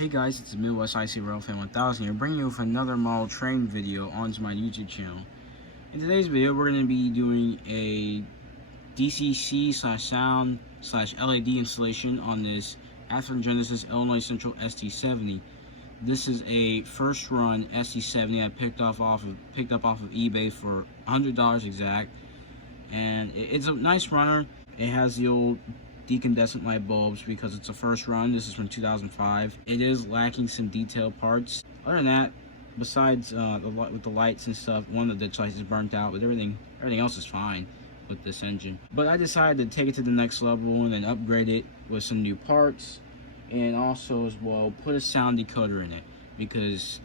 Hey guys, it's the Midwest IC Fan 1000 here, bringing you with another model train video onto my YouTube channel. In today's video, we're going to be doing a DCC /sound /LED installation on this Athearn Genesis Illinois Central SD70. This is a first run SD70 I picked up off of eBay for $100 exact, and it's a nice runner. It has the old decandescent light bulbs because it's a first run. This is from 2005. It is lacking some detailed parts. Other than that, besides with the lights and stuff, one of the ditch lights is burnt out, but everything else is fine with this engine. But I decided to take it to the next level and then upgrade it with some new parts, and also as well put a sound decoder in it, because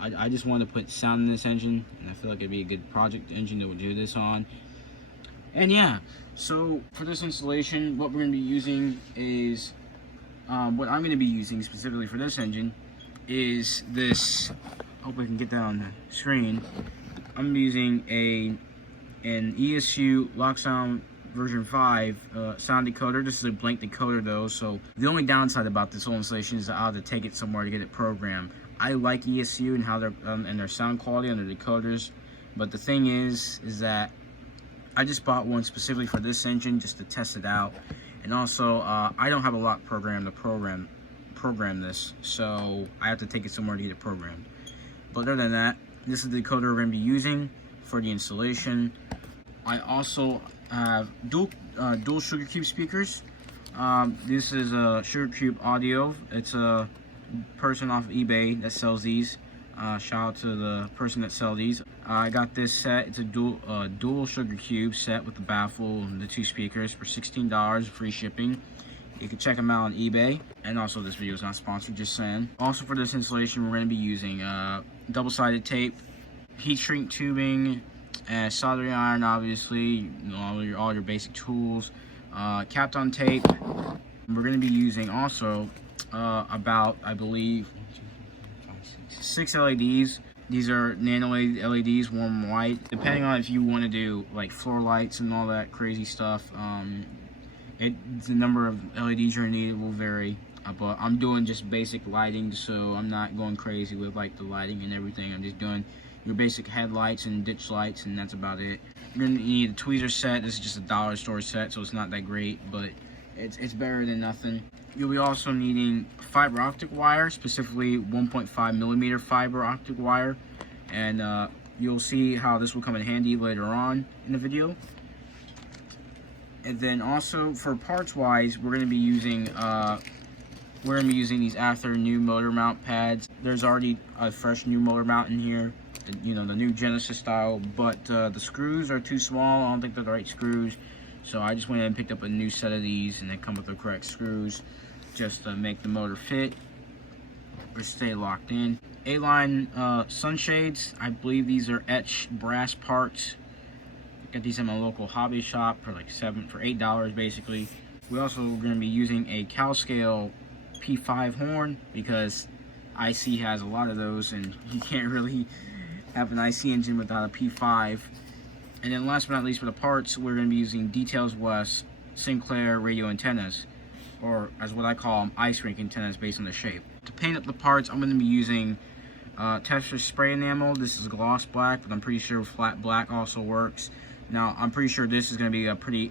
I just want to put sound in this engine, and I feel like it'd be a good project engine that would do this on. And yeah, so for this installation, what we're going to be using is, what I'm going to be using specifically for this engine is this. Hope we can get that on the screen. I'm using an ESU Loksound version 5 sound decoder. This is a blank decoder though, so the only downside about this whole installation is that I'll have to take it somewhere to get it programmed. I like ESU and how their sound quality on their decoders, but the thing is that I just bought one specifically for this engine just to test it out, and also I don't have a lot programmed to program this, so I have to take it somewhere to get it programmed. But other than that, this is the decoder we're going to be using for the installation. I also have dual Sugar Cube speakers. This is a Sugar Cube Audio. It's a person off of eBay that sells these. Shout out to the person that sells these. I got this set. It's a dual Sugar Cube set with the baffle and the two speakers for $16, free shipping. You can check them out on eBay. And also, this video is not sponsored, just saying. Also, for this installation, we're going to be using double-sided tape, heat shrink tubing, soldering iron, obviously, you know, all your basic tools, Kapton tape. We're going to be using also about, I believe, 6 LEDs. These are nano LEDs, warm white. Depending on if you want to do like floor lights and all that crazy stuff, the number of LEDs you're gonna need will vary. But I'm doing just basic lighting, so I'm not going crazy with like the lighting and everything. I'm just doing your basic headlights and ditch lights, and that's about it. You're gonna need a tweezer set. This is just a dollar store set, so it's not that great, but it's better than nothing. You'll be also needing fiber optic wire, specifically 1.5 millimeter fiber optic wire, and you'll see how this will come in handy later on in the video. And then also for parts wise, we're going to be using these Athearn new motor mount pads. There's already a fresh new motor mount in here, you know, the new Genesis style, but the screws are too small. I don't think they're the right screws. So I just went ahead and picked up a new set of these, and they come with the correct screws just to make the motor fit or stay locked in. A-line sunshades. I believe these are etched brass parts. Got these at my local hobby shop for like $8 basically. We also are going to be using a Calscale P5 horn because IC has a lot of those, and you can't really have an IC engine without a P5. And then last but not least, for the parts, we're going to be using Details West Sinclair radio antennas, or as what I call them, ice rink antennas based on the shape. To paint up the parts, I'm going to be using Texture spray enamel. This is gloss black, but I'm pretty sure flat black also works. Now, I'm pretty sure this is going to be a pretty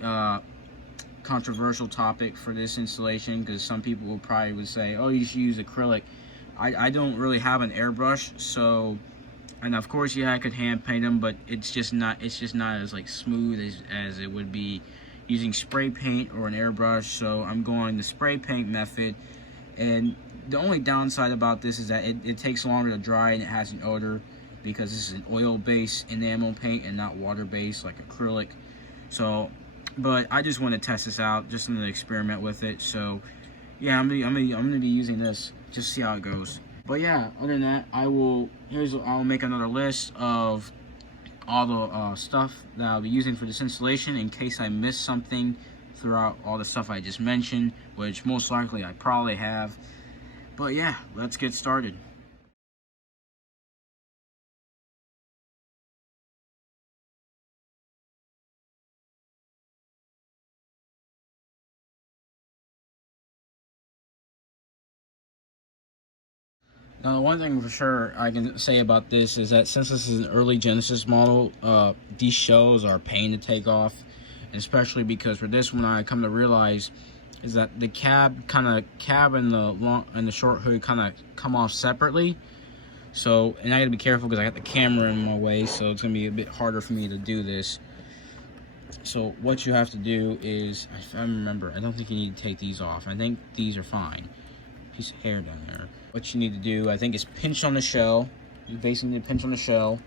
controversial topic for this installation, because some people will probably would say, oh, you should use acrylic. I don't really have an airbrush, so, and of course, yeah, I could hand paint them, but it's just not as like smooth as it would be using spray paint or an airbrush. So I'm going the spray paint method, and the only downside about this is that it takes longer to dry and it has an odor, because this is an oil-based enamel paint and not water-based like acrylic. So, but I just want to test this out, just to experiment with it. So yeah, I'm gonna be using this, just see how it goes. But yeah, other than that, I'll make another list of all the stuff that I'll be using for this installation in case I miss something throughout all the stuff I just mentioned, which most likely I probably have. But yeah, let's get started. Now, the one thing for sure I can say about this is that since this is an early Genesis model, these shells are a pain to take off, and especially because for this one, I come to realize is that the cab and the short hood kind of come off separately. So, and I gotta be careful because I got the camera in my way, so it's gonna be a bit harder for me to do this. So what you have to do is, if I remember, I don't think you need to take these off. I think these are fine. Piece of hair down there. What you need to do, I think, is pinch on the shell. You basically need to pinch on the shell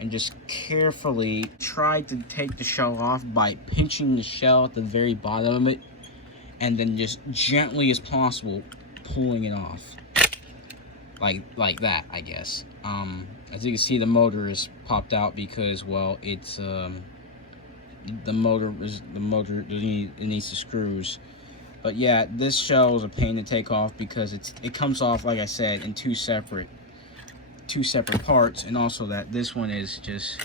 and just carefully try to take the shell off by pinching the shell at the very bottom of it, and then just gently as possible pulling it off. Like that, I guess. As you can see, the motor is popped out because, well, it's the motor it needs the screws. But yeah, this shell is a pain to take off because it comes off, like I said, in two separate parts, and also that this one is just,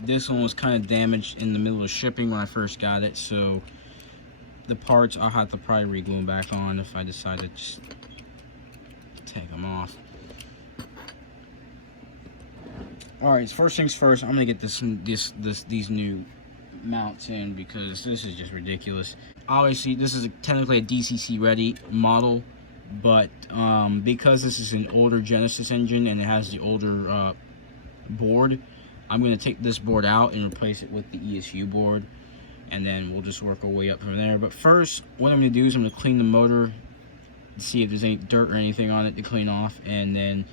this one was kind of damaged in the middle of shipping when I first got it, so the parts I'll have to probably re-glue them back on if I decide to just take them off. Alright, first things first, I'm gonna get these new mounts in because this is just ridiculous. Obviously, this is technically a DCC ready model, but because this is an older Genesis engine and it has the older board, I'm gonna take this board out and replace it with the ESU board, and then we'll just work our way up from there. But first, what I'm gonna do is I'm gonna clean the motor, see if there's any dirt or anything on it to clean off, and then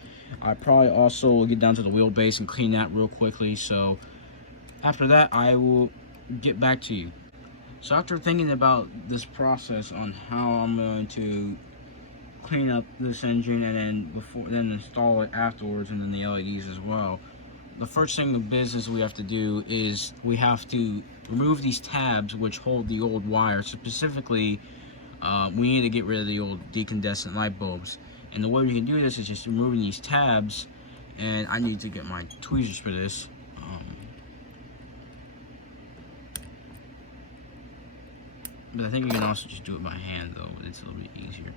I probably also will get down to the wheelbase and clean that real quickly. So after that, I will get back to you. So after thinking about this process on how I'm going to clean up this engine and then install it afterwards, and then the LEDs as well, the first thing of business we have to do is we have to remove these tabs which hold the old wires. Specifically, we need to get rid of the old decandescent light bulbs, and the way we can do this is just removing these tabs. And I need to get my tweezers for this. But I think you can also just do it by hand, though. It's a little bit easier.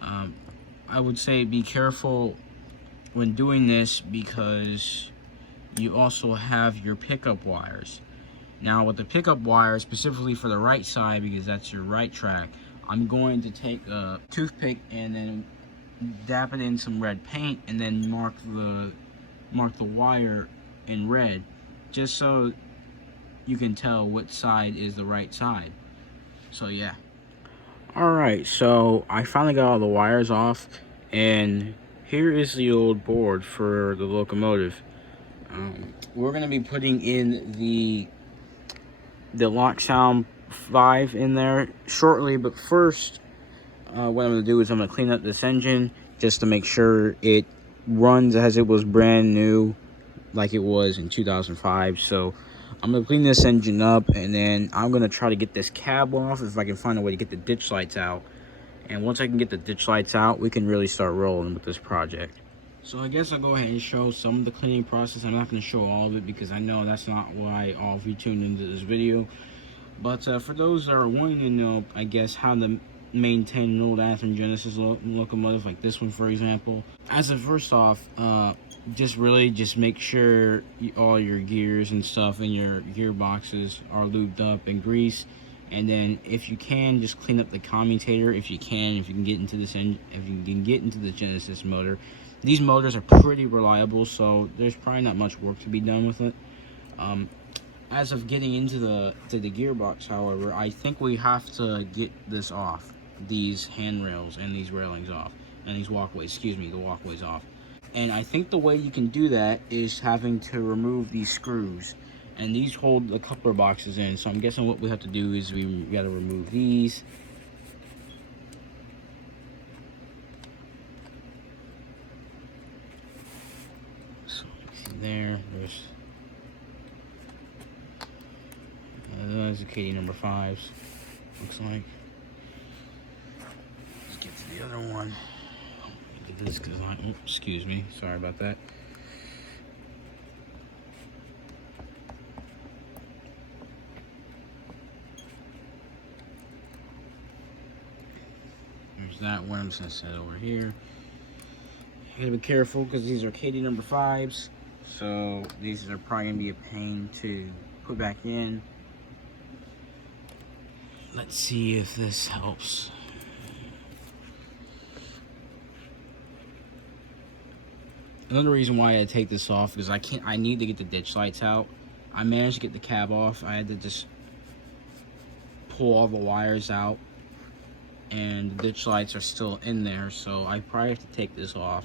I would say be careful when doing this because you also have your pickup wires. Now, with the pickup wires, specifically for the right side, because that's your right track, I'm going to take a toothpick and then dab it in some red paint and then mark the wire in red, just so you can tell which side is the right side. So yeah. Alright, so I finally got all the wires off, and here is the old board for the locomotive. We're going to be putting in the Loksound V5 in there shortly, but first what I'm going to do is I'm going to clean up this engine just to make sure it runs as it was brand new, like it was in 2005. So I'm going to clean this engine up, and then I'm going to try to get this cab off if I can find a way to get the ditch lights out. And once I can get the ditch lights out, we can really start rolling with this project. So I guess I'll go ahead and show some of the cleaning process. I'm not going to show all of it because I know that's not why all of you tuned into this video. But for those that are wanting to know, I guess, how to maintain an old Athearn Genesis locomotive like this one, for example. As of first off, just make sure all your gears and stuff in your gearboxes are lubed up and greased. And then, if you can, just clean up the commutator. If you can get into this engine, if you can get into the Genesis motor. These motors are pretty reliable, so there's probably not much work to be done with it. As of getting into the gearbox, however, I think we have to get this off, these handrails and these railings off, and these walkways. Excuse me, the walkways off. And I think the way you can do that is having to remove these screws. And these hold the coupler boxes in, so I'm guessing what we have to do is we got to remove these. So see there's those are KD number 5s, looks like. Let's get to the other one. Get this because excuse me, sorry about that. that one. I'm just gonna set it over here. You gotta be careful because these are KD number 5s, so these are probably gonna be a pain to put back in. Let's see if this helps. Another reason why I take this off is I need to get the ditch lights out. I managed to get the cab off. I had to just pull all the wires out, and the ditch lights are still in there, so I probably have to take this off.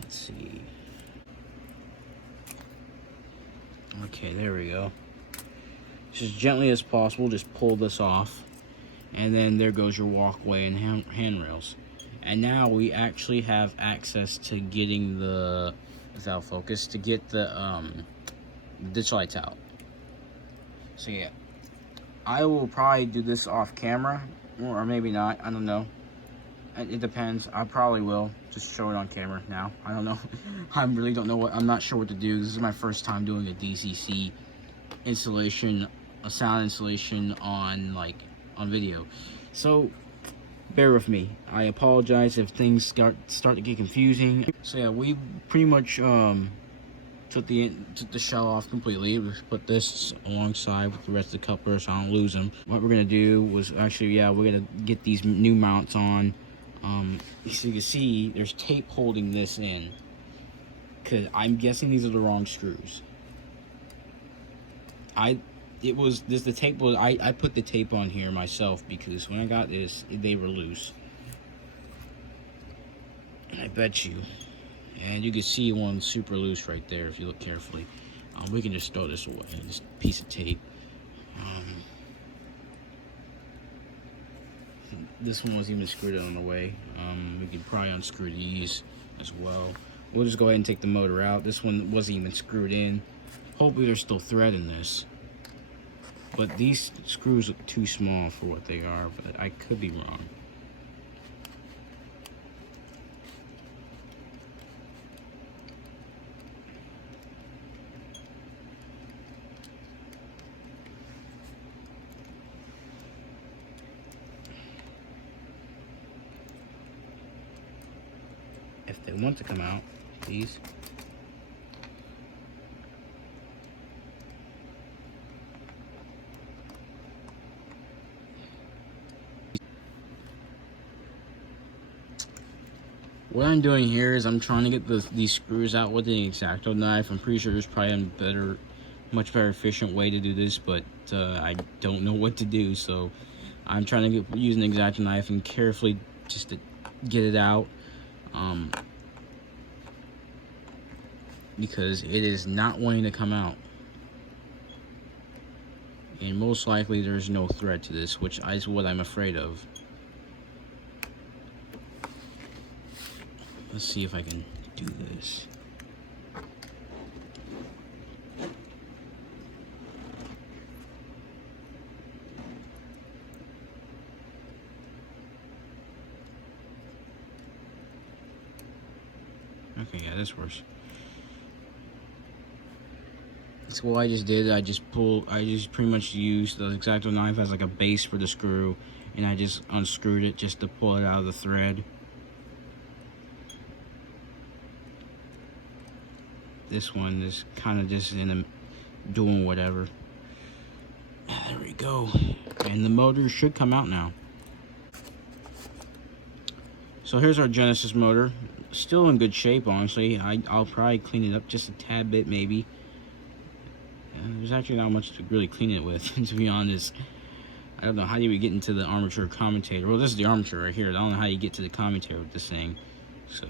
Let's see. Okay, there we go. Just as gently as possible, just pull this off, and then there goes your walkway and handrails. And now we actually have access to getting the, without focus, to get the ditch lights out. So yeah, I will probably do this off camera, or maybe not, I don't know. It depends. I probably will just show it on camera now. I don't know. I really don't know I'm not sure what to do. This is my first time doing a DCC installation, a sound installation on video. So bear with me. I apologize if things start to get confusing. So yeah, we pretty much took the shell off completely. We put this alongside with the rest of the couplers so I don't lose them. What we're gonna do was actually, yeah, we're gonna get these new mounts on. So you can see there's tape holding this in, because I'm guessing these are the wrong screws. I put the tape on here myself because when I got this, they were loose. And I bet you, and you can see one super loose right there if you look carefully. We can just throw this away, this piece of tape. This one wasn't even screwed on the way. We could probably unscrew these as well. We'll just go ahead and take the motor out. This one wasn't even screwed in. Hopefully there's still thread in this. But these screws look too small for what they are, but I could be wrong. If they want to come out, these. What I'm doing here is I'm trying to get these screws out with the X-Acto knife. I'm pretty sure there's probably a much better efficient way to do this, but I don't know what to do, so I'm trying to use an X-Acto knife and carefully just to get it out. Because it is not wanting to come out, and most likely there's no thread to this, which is what I'm afraid of. Let's see if I can do this. Okay, yeah, this works. So what I just did, I just pretty much used the X-Acto knife as like a base for the screw, and I just unscrewed it just to pull it out of the thread. This one is kind of just doing whatever. There we go. And the motor should come out now. So here's our Genesis motor. Still in good shape, honestly. I'll probably clean it up just a tad bit, maybe. There's actually not much to really clean it with, to be honest. I don't know how you would get into the armature commutator. Well, this is the armature right here. I don't know how you get to the commutator with this thing. So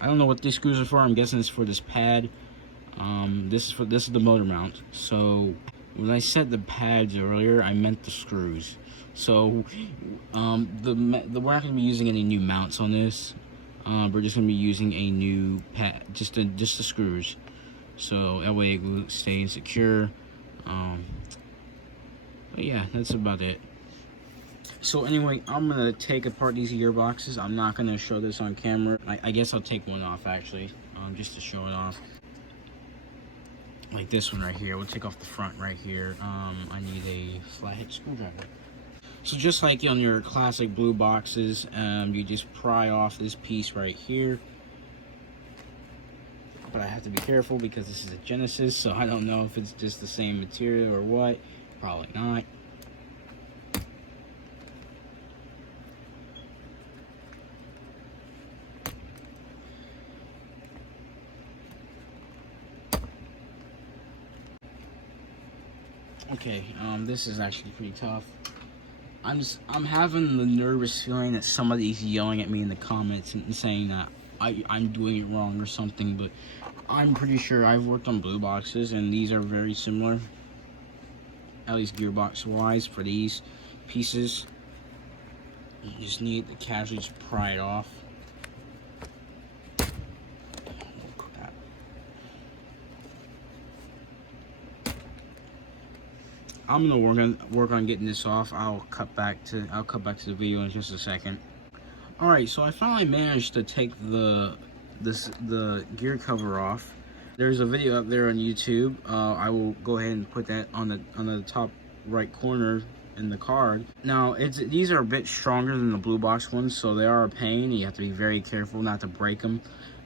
I don't know what these screws are for. I'm guessing it's for this pad. This is the motor mount. So when I said the pads earlier, I meant the screws. So we're not going to be using any new mounts on this. We're just going to be using a new pad, just the screws. So that way it will stay secure. But yeah, that's about it. So anyway, I'm gonna take apart these gearboxes. I'm not gonna show this on camera. I guess I'll take one off actually, just to show it off. like this one right here. We'll take off the front right here. I need a flathead screwdriver. So just like on your classic blue boxes, you just pry off this piece right here. But I have to be careful because this is a Genesis, so I don't know if it's just the same material or what. Probably not. Okay, this is actually pretty tough. I'm having the nervous feeling that somebody's yelling at me in the comments and saying that I'm doing it wrong or something, but I'm pretty sure I've worked on blue boxes and these are very similar, at least gearbox wise, for these pieces. You just need to casually just pry it off. I'm gonna work on getting this off. I'll cut back to the video in just a second. All right, so I finally managed to take the gear cover off. There's a video up there on YouTube. I will go ahead and put that on the top right corner in the card. Now these are a bit stronger than the blue box ones, so they are a pain. You have to be very careful not to break them.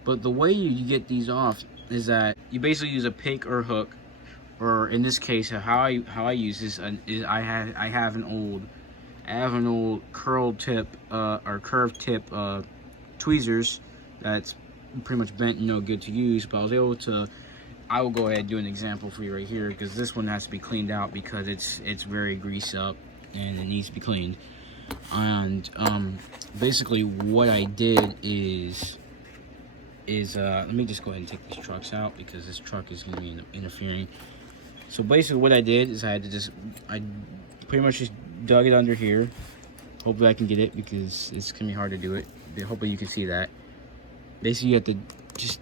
But the way you get these off is that you basically use a pick or hook, or in this case, how I use this is I have an old curled tip or curved tip tweezers that's pretty much bent and no good to use. But I was able to. I will go ahead and do an example for you right here because this one has to be cleaned out because it's very greased up and it needs to be cleaned. And basically what I did is let me just go ahead and take these trucks out because this truck is going to be interfering. So basically what I did is I pretty much just dug it under here. Hopefully I can get it because it's going to be hard to do it. But hopefully you can see that. Basically you have to just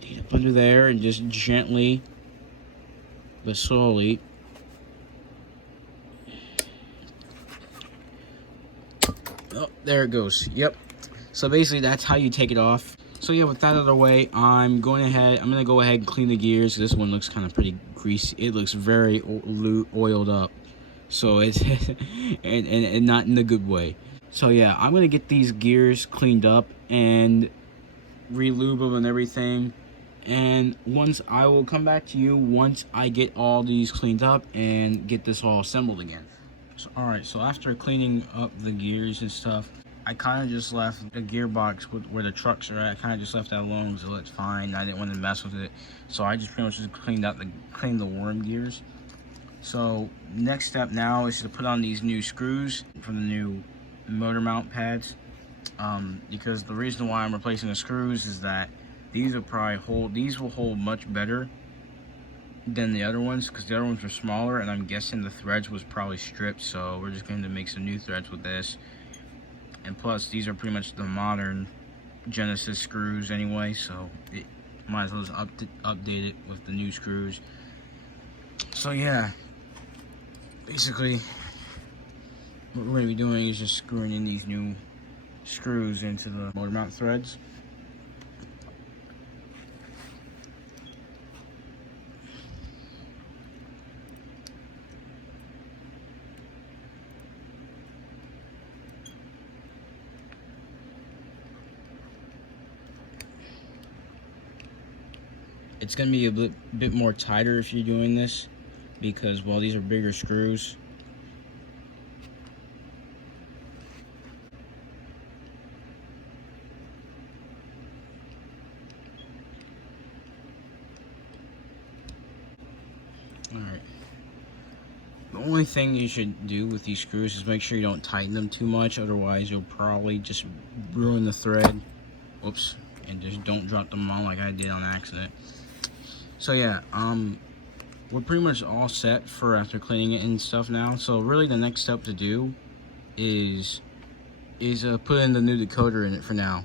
get up under there and just gently but slowly oh, there it goes. Yep. So basically that's how you take it off. So yeah, with that out of the way, I'm gonna go ahead and clean the gears. This one looks kind of pretty greasy. It looks very oiled up. So it's and not in a good way. So yeah, I'm gonna get these gears cleaned up and re-lube them and everything. And I will come back to you once I get all these cleaned up and get this all assembled again. So, alright, so after cleaning up the gears and stuff, I kind of just left the gearbox where the trucks are at. I kind of just left that alone so it's fine. I didn't want to mess with it. So I just pretty much just cleaned the worm gears. So next step now is to put on these new screws from the new motor mount pads. Because the reason why I'm replacing the screws is that these will hold much better than the other ones because the other ones were smaller and I'm guessing the threads was probably stripped, so we're just going to make some new threads with this. And plus these are pretty much the modern Genesis screws anyway, so it might as well just update it with the new screws. So yeah, basically what we're going to be doing is just screwing in these new screws into the motor mount threads. It's going to be a bit more tighter if you're doing this because, well, these are bigger screws. Alright. The only thing you should do with these screws is make sure you don't tighten them too much, otherwise you'll probably just ruin the thread. Whoops. And just don't drop them on like I did on accident. So yeah, we're pretty much all set for after cleaning it and stuff now. So really the next step to do is put in the new decoder in it for now.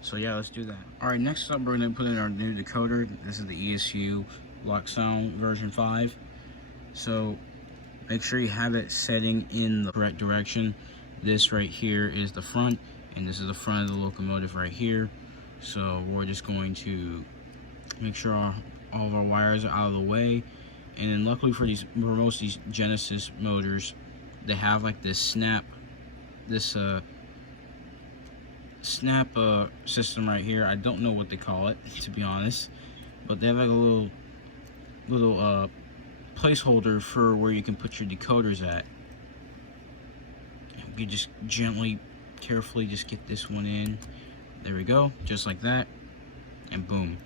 So yeah, let's do that. Alright, next up we're going to put in our new decoder. This is the ESU Loksound V5. So make sure you have it setting in the correct direction. This right here is the front, and this is the front of the locomotive right here. So we're just going to Make sure all of our wires are out of the way. And then luckily for most of these Genesis motors, they have like this snap system right here. I don't know what they call it, to be honest, but they have like a little placeholder for where you can put your decoders at. You just gently, carefully just get this one in. There we go, just like that, and boom.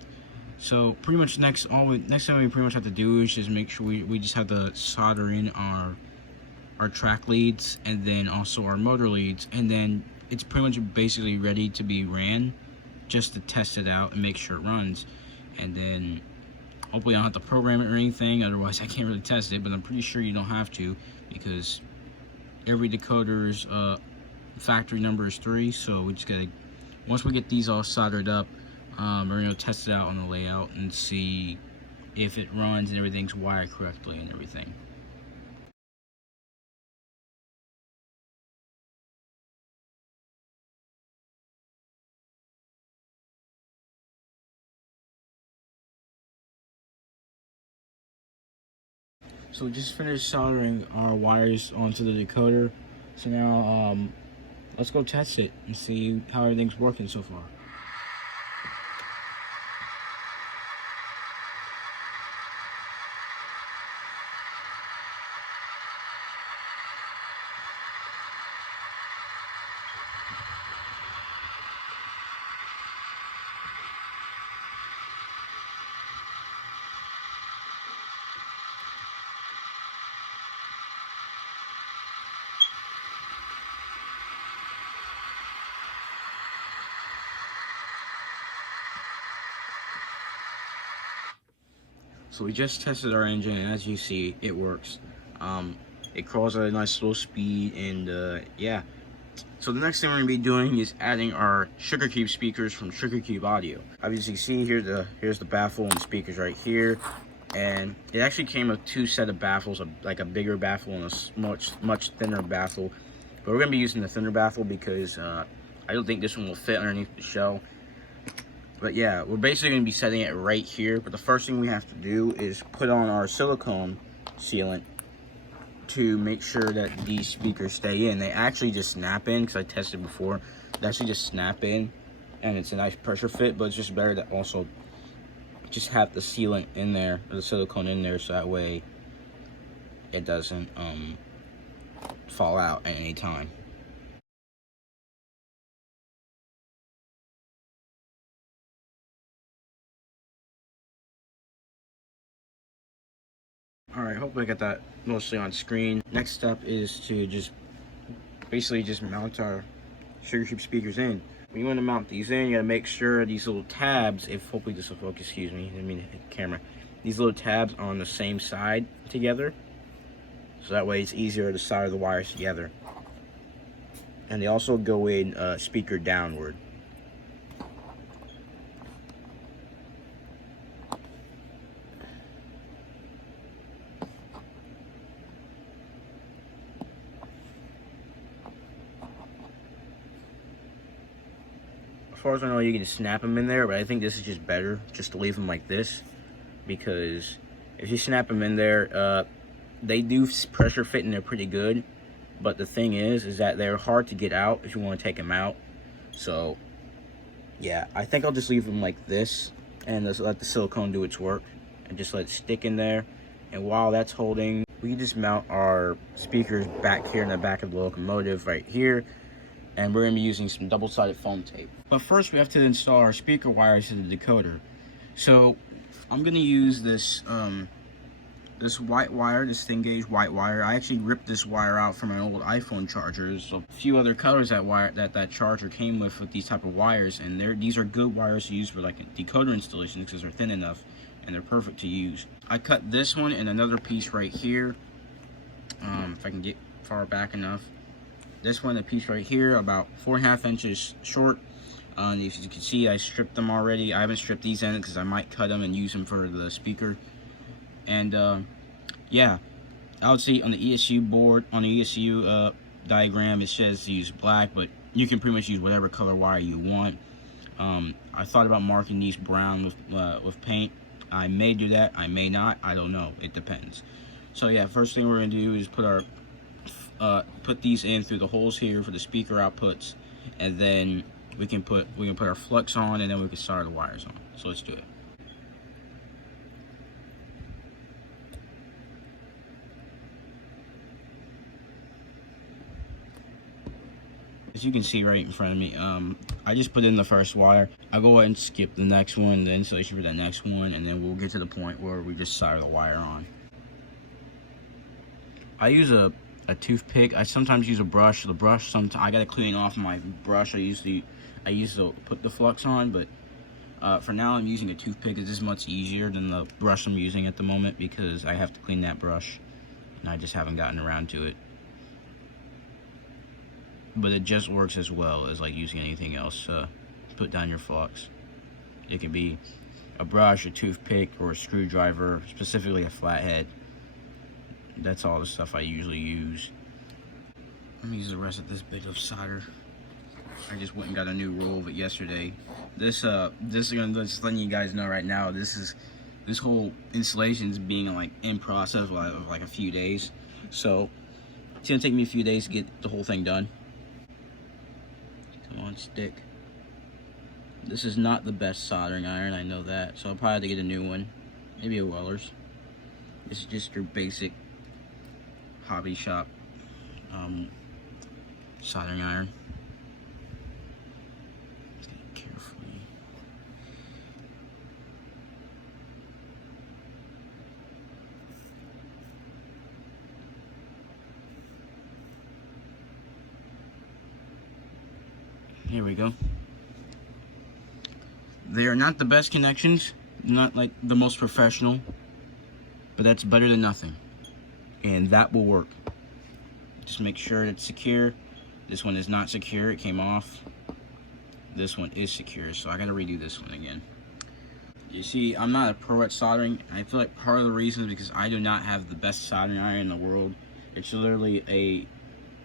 So pretty much next thing we pretty much have to do is just make sure we just have to solder in our track leads and then also our motor leads, and then it's pretty much basically ready to be ran, just to test it out and make sure it runs. And then hopefully I don't have to program it or anything, otherwise I can't really test it, but I'm pretty sure you don't have to, because every decoder's factory number is 3. So we just gotta, once we get these all soldered up, we're gonna test it out on the layout and see if it runs and everything's wired correctly and everything. So we just finished soldering our wires onto the decoder. So now let's go test it and see how everything's working so far. So we just tested our engine, and as you see, it works. It crawls at a nice slow speed, and yeah. So the next thing we're gonna be doing is adding our Sugar Cube speakers from Sugar Cube Audio. Obviously, you see here's the baffle and the speakers right here, and it actually came with 2 sets of baffles, like a bigger baffle and a much thinner baffle. But we're gonna be using the thinner baffle because I don't think this one will fit underneath the shell. But yeah, we're basically going to be setting it right here. But the first thing we have to do is put on our silicone sealant to make sure that these speakers stay in. They actually just snap in, because I tested before. They actually just snap in, and it's a nice pressure fit. But it's just better to also just have the sealant in there, or the silicone in there, so that way it doesn't fall out at any time. Alright, hopefully I got that mostly on screen. Next step is to basically mount our Sugar Cube speakers in. When you want to mount these in, you gotta make sure these little tabs, hopefully this will focus, excuse me, I didn't mean to hit the camera. These little tabs are on the same side together, so that way it's easier to solder the wires together. And they also go in speaker downward. As far as I know, you can just snap them in there, but I think this is just better, just to leave them like this, because if you snap them in there, they do pressure fit in there pretty good, but the thing is that they're hard to get out if you want to take them out. So yeah, I think I'll just leave them like this and just let the silicone do its work and just let it stick in there. And while that's holding, we can just mount our speakers back here in the back of the locomotive right here, and we're going to be using some double-sided foam tape. But first we have to install our speaker wires to the decoder. So I'm going to use this this white wire, this thin gauge white wire. I actually ripped this wire out from my old iPhone chargers. So a few other colors that charger came with these type of wires, and these are good wires to use for like a decoder installation because they're thin enough and they're perfect to use. I cut this one and another piece right here, if I can get far back enough. This one, a piece right here, about 4.5 inches short. As you can see, I stripped them already. I haven't stripped these ends because I might cut them and use them for the speaker. And yeah, I would say on the ESU board, on the ESU diagram, it says to use black, but you can pretty much use whatever color wire you want. I thought about marking these brown with paint. I may do that, I may not, I don't know, it depends. So yeah, first thing we're gonna do is put these in through the holes here for the speaker outputs, and then we can put our flux on, and then we can solder the wires on. So let's do it. As you can see right in front of me, I just put in the first wire. I'll go ahead and skip the next one, the installation for that next one, and then we'll get to the point where we just solder the wire on. I use a toothpick. I sometimes use a brush. The brush, sometimes I gotta clean off my brush. I used to put the flux on, but for now I'm using a toothpick. It's just much easier than the brush I'm using at the moment because I have to clean that brush, and I just haven't gotten around to it. But it just works as well as like using anything else to put down your flux. It could be a brush, a toothpick, or a screwdriver, specifically a flathead. That's all the stuff I usually use. Let me use the rest of this bit of solder. I just went and got a new roll of it yesterday. This just letting you guys know right now, this whole installation is being like in process of like a few days. So it's gonna take me a few days to get the whole thing done. Come on, stick. This is not the best soldering iron, I know that, so I'll probably have to get a new one. Maybe a Weller's. This is just your basic hobby shop soldering iron. Let's get it carefully. Here we go. They are not the best connections, not like the most professional, but that's better than nothing. And that will work. Just make sure it's secure. This one is not secure, it came off. This one is secure, so I gotta redo this one again. You see, I'm not a pro at soldering. I feel like part of the reason is because I do not have the best soldering iron in the world. It's literally a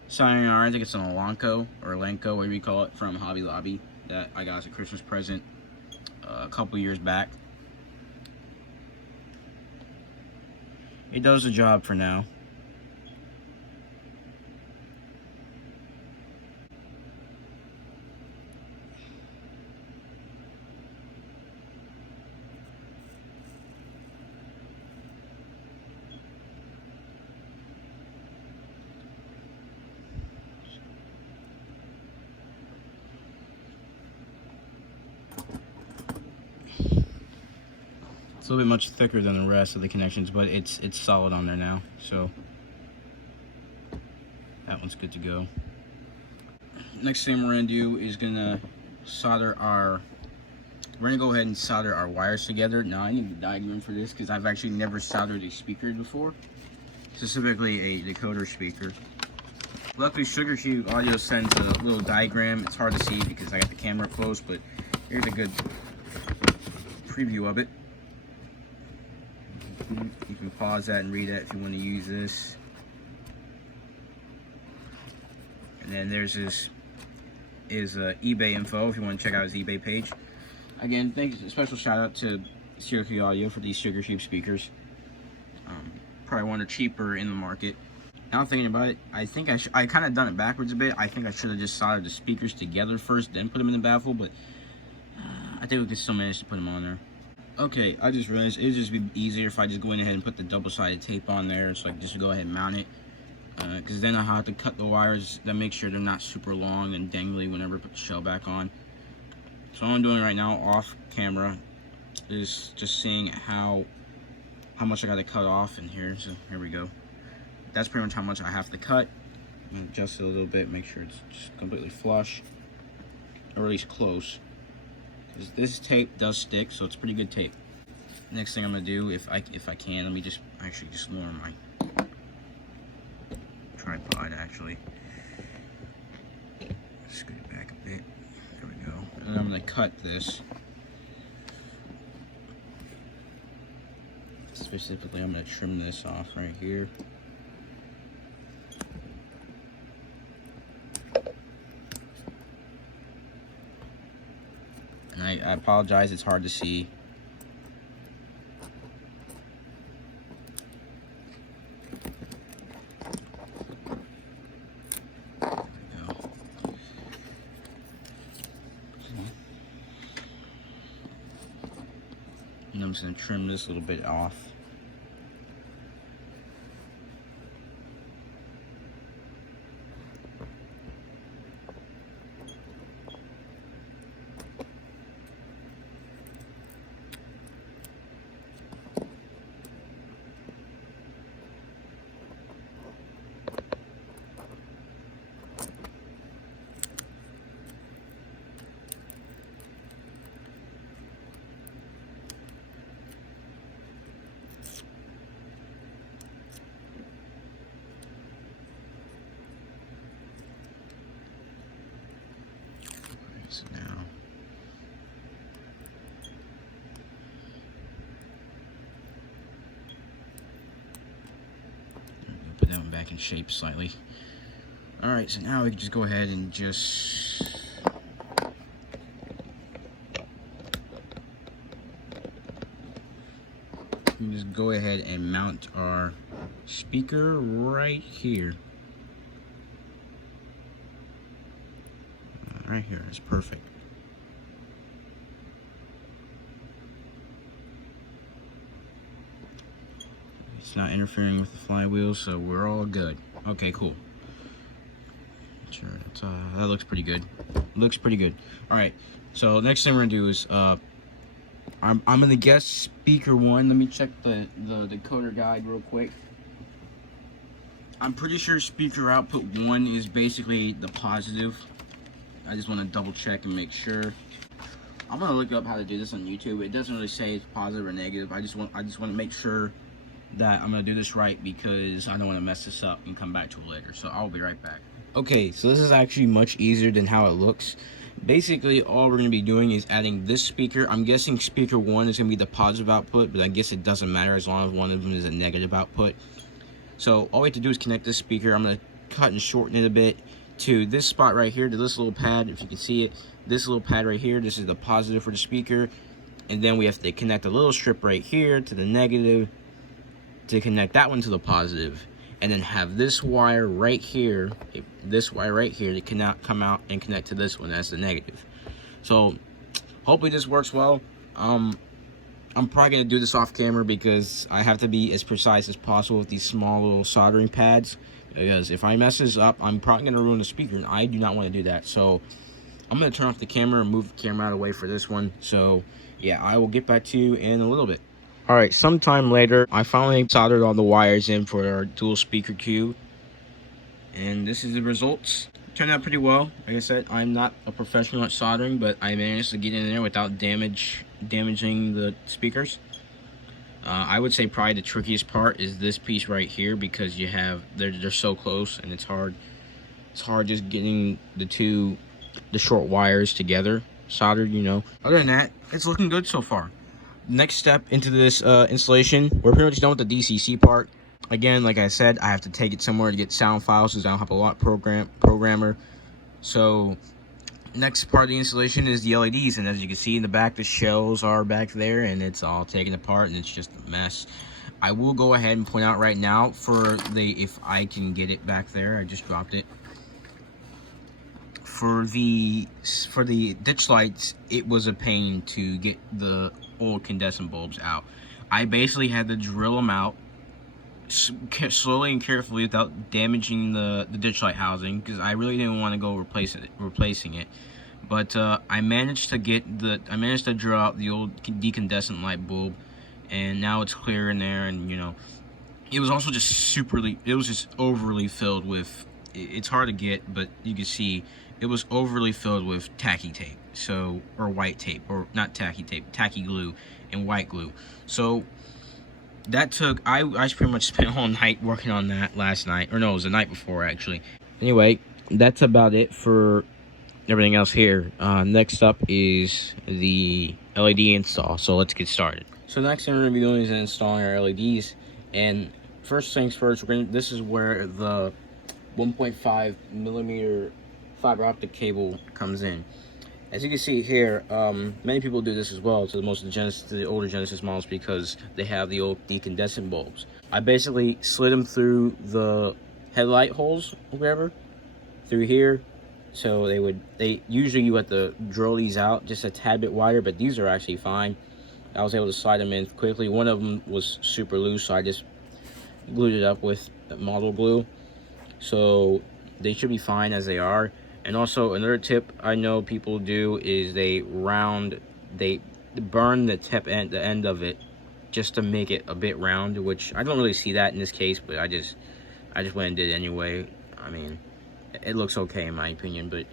soldering iron, I think it's an Elanco, or Elanco, whatever you call it, from Hobby Lobby, that I got as a Christmas present a couple years back. It does the job for now. It's a little bit much thicker than the rest of the connections, but it's solid on there now, so that one's good to go. Next thing we're gonna do is we're gonna go ahead and solder our wires together. Now I need the diagram for this because I've actually never soldered a speaker before, specifically a decoder speaker. Luckily Sugar Cube Audio sends a little diagram. It's hard to see because I got the camera close, but here's a good preview of it. You can pause that and read that if you want to use this. And then there's his eBay info if you want to check out his eBay page. Again, thanks, a special shout out to Sugar Cube Audio for these Sugar Cube speakers. Probably one of the cheaper in the market. Now thinking about it, I think I kind of done it backwards a bit. I think I should have just soldered the speakers together first, then put them in the baffle, but I think we can still manage to put them on there. Okay, I just realized it'd just be easier if I just go in ahead and put the double-sided tape on there, so I can just go ahead and mount it. Because then I have to cut the wires to make sure they're not super long and dangly whenever I put the shell back on. So what I'm doing right now off camera is just seeing how much I got to cut off in here. So here we go. That's pretty much how much I have to cut. I'm gonna adjust it a little bit, make sure it's just completely flush, or at least close. Because this tape does stick, so it's pretty good tape. Next thing I'm gonna do, if I can, let me just lower my tripod actually. Scoot it back a bit. There we go. And I'm gonna cut this. Specifically, I'm gonna trim this off right here. I apologize, it's hard to see. And I'm just going to trim this a little bit off. So now put that one back in shape slightly. Alright, so now we can just go ahead and just go ahead and mount our speaker right here. Right here is perfect. It's not interfering with the flywheel, so we're all good. Okay, cool. Sure, that's, that looks pretty good. Looks pretty good. All right. So next thing we're gonna do is I'm gonna guess speaker 1. Let me check the decoder guide real quick. I'm pretty sure speaker output 1 is basically the positive. I just want to double check and make sure. I'm gonna look up how to do this on YouTube. It doesn't really say it's positive or negative. I just want to make sure that I'm gonna do this right, because I don't want to mess this up and come back to it later. So I'll be right back. Okay, so this is actually much easier than how it looks. Basically, all we're gonna be doing is adding this speaker. I'm guessing speaker 1 is gonna be the positive output, but I guess it doesn't matter as long as one of them is a negative output. So all we have to do is connect this speaker. I'm gonna cut and shorten it a bit to this spot right here, to this little pad. If you can see it, this little pad right here, this is the positive for the speaker, and then we have to connect a little strip right here to the negative to connect that one to the positive, and then have this wire right here, to come out and connect to this one. That's the negative. So hopefully this works well. I'm probably gonna do this off camera because I have to be as precise as possible with these small little soldering pads, because if I mess this up, I'm probably gonna ruin the speaker, and I do not want to do that. So I'm gonna turn off the camera and move the camera out of the way for this one. So yeah, I will get back to you in a little bit. All right, sometime later, I finally soldered all the wires in for our dual speaker cube, and this is the results. It turned out pretty well. Like I said, I'm not a professional at soldering, but I managed to get in there without damaging the speakers. I would say probably the trickiest part is this piece right here, because they're so close, and it's hard just getting the short wires together soldered, you know. Other than that, it's looking good so far. Next step into this installation, we're pretty much done with the DCC part. Again, like I said, I have to take it somewhere to get sound files, because I don't have a lot programmer. So next part of the installation is the LEDs, and as you can see in the back, the shells are back there, and it's all taken apart, and it's just a mess. I will go ahead and point out right now, if I can get it back there, I just dropped it. For the ditch lights, it was a pain to get the old incandescent bulbs out. I basically had to drill them out slowly and carefully without damaging the ditch light housing, because I really didn't want to go replacing it. But I managed to drill out the old decandescent light bulb, and now it's clear in there. And you know, it was also just overly filled with, it's hard to get, but you can see it was overly filled with tacky tape, or white tape, or not tacky tape, tacky glue and white glue. So that took, I pretty much spent all night working on that last night, or no, it was the night before actually. Anyway, that's about it for everything else here. Next up is the LED install, so let's get started. So next thing we're going to be doing is installing our LEDs, and first things first, this is where the 1.5 millimeter fiber optic cable comes in. As you can see here, many people do this as well to the older Genesis models because they have the old decandescent bulbs. I basically slid them through the headlight holes, or whatever, through here. So usually you have to drill these out just a tad bit wider, but these are actually fine. I was able to slide them in quickly. One of them was super loose, so I just glued it up with model glue. So they should be fine as they are. And also another tip I know people do is they burn the end of it just to make it a bit round, which I don't really see that in this case, but I just went and did it anyway. I mean, it looks okay in my opinion. But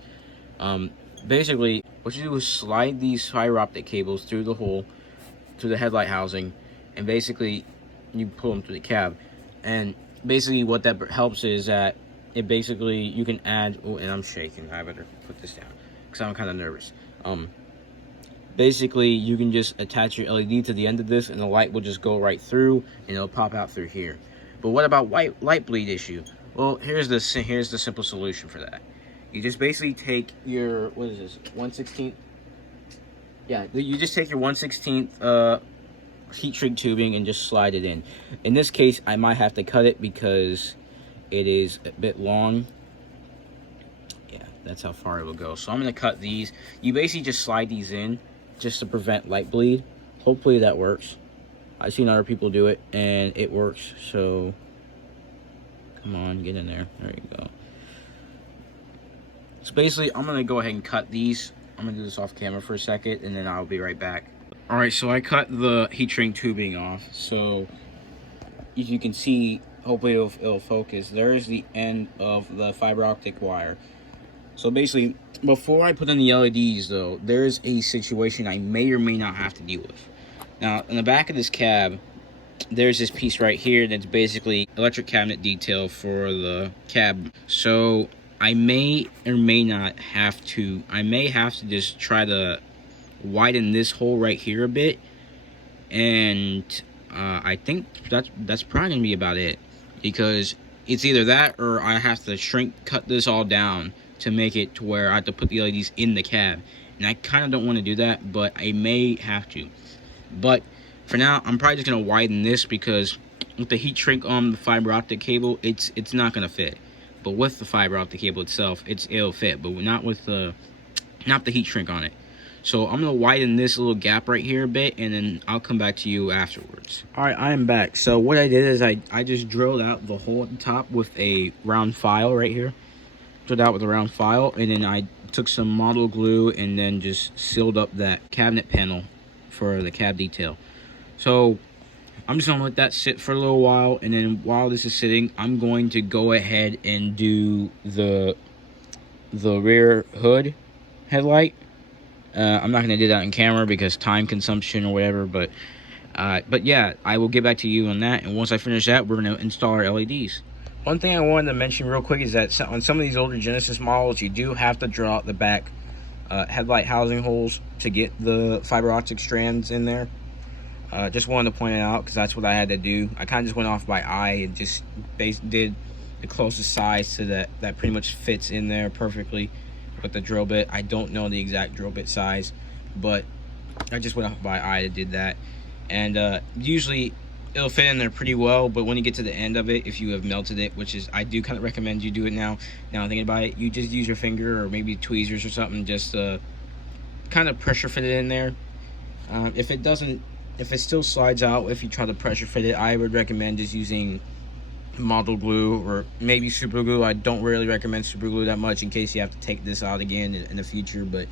basically what you do is slide these fiber optic cables through the hole to the headlight housing, and basically you pull them through the cab. And basically what that helps is that it basically you can add, oh, and I'm shaking, I better put this down because I'm kind of nervous. Basically you can just attach your LED to the end of this and the light will just go right through and it'll pop out through here. But what about light bleed issue? Well, here's the simple solution for that. You just basically take your, what is this, 1/16? Yeah, you just take your 1/16 heat shrink tubing and just slide it in. In this case, I might have to cut it because it is a bit long. Yeah, that's how far it will go. So I'm going to cut these. You basically just slide these in just to prevent light bleed. Hopefully that works. I've seen other people do it and it works. So come on, get in there. There you go. So basically I'm going to go ahead and cut these. I'm going to do this off camera for a second and then I'll be right back. Alright, so I cut the heat shrink tubing off. So as you can see, hopefully it'll focus. There is the end of the fiber optic wire. So basically, before I put in the LEDs though, there is a situation I may or may not have to deal with. Now, in the back of this cab, there's this piece right here that's basically electric cabinet detail for the cab. So I may or may not have to, just try to widen this hole right here a bit, and I think that's probably gonna be about it, because it's either that or I have to cut this all down to make it to where I have to put the LEDs in the cab, and I kind of don't want to do that, but I may have to. But for now, I'm probably just gonna widen this because with the heat shrink on the fiber optic cable, it's not gonna fit. But with the fiber optic cable itself, it'll fit, but not with the heat shrink on it. So I'm gonna widen this little gap right here a bit, and then I'll come back to you afterwards. All right, I am back. So what I did is I just drilled out the hole at the top with a round file right here. Drilled out with a round file, and then I took some model glue and then just sealed up that cabinet panel for the cab detail. So I'm just gonna let that sit for a little while, and then while this is sitting, I'm going to go ahead and do the rear hood headlight. I'm not going to do that on camera because time consumption or whatever, but yeah, I will get back to you on that, and once I finish that, we're going to install our LEDs. One thing I wanted to mention real quick is that on some of these older Genesis models, you do have to draw out the back headlight housing holes to get the fiber optic strands in there. Just wanted to point it out because that's what I had to do. I kind of just went off by eye and just did the closest size to that pretty much fits in there perfectly with the drill bit. I don't know the exact drill bit size, but I just went off by eye and did that. And usually it'll fit in there pretty well, but when you get to the end of it, if you have melted it, which is, I do kind of recommend you do it now thinking about it, you just use your finger or maybe tweezers or something just to kind of pressure fit it in there. If it still slides out, if you try to pressure fit it, I would recommend just using model glue or maybe super glue. I don't really recommend super glue that much in case you have to take this out again in the future, but